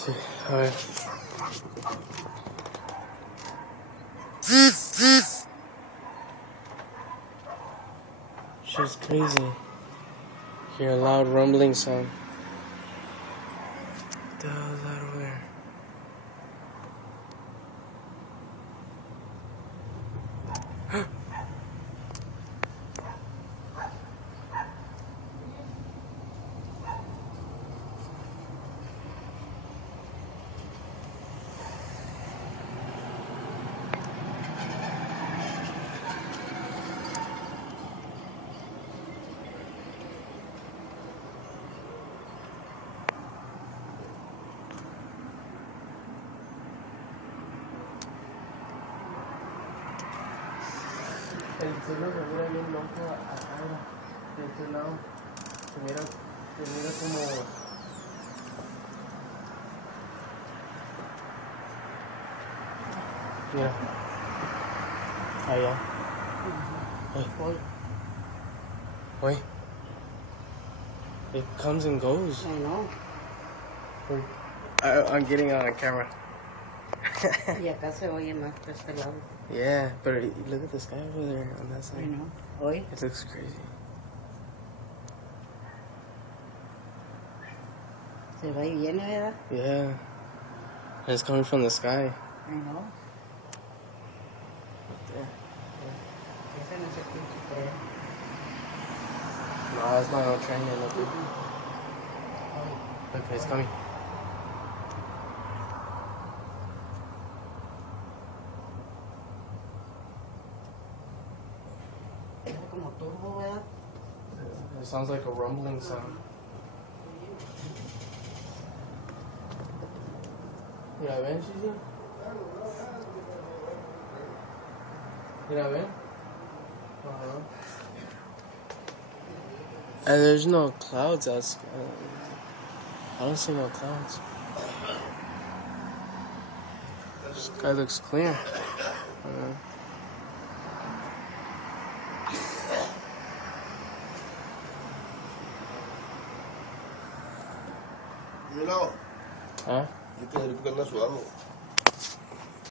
Sí, a ver. She's crazy. Hear a loud rumbling sound. What the hell is that over there? El cielo se mira bien loco acá de este lado. Se mira como... Mira. Allá. Wait. It comes and goes. I know. I'm getting on camera. Y acá se oye más por este lado. Yeah, but look at the sky over there on that side. I know. Hoy. It looks crazy. Se va y viene, ¿verdad? Yeah. And it's coming from the sky. I know. Yeah. Ese no se escucha por él. No, that's my own train. Look, it's coming. Es como turbo, ¿verdad? It sounds like a rumbling sound. Mira, ven, Shishi. Mira, ven. And there's no clouds outside. I don't see no clouds. The sky looks clear. You know, Huh? you can look at us.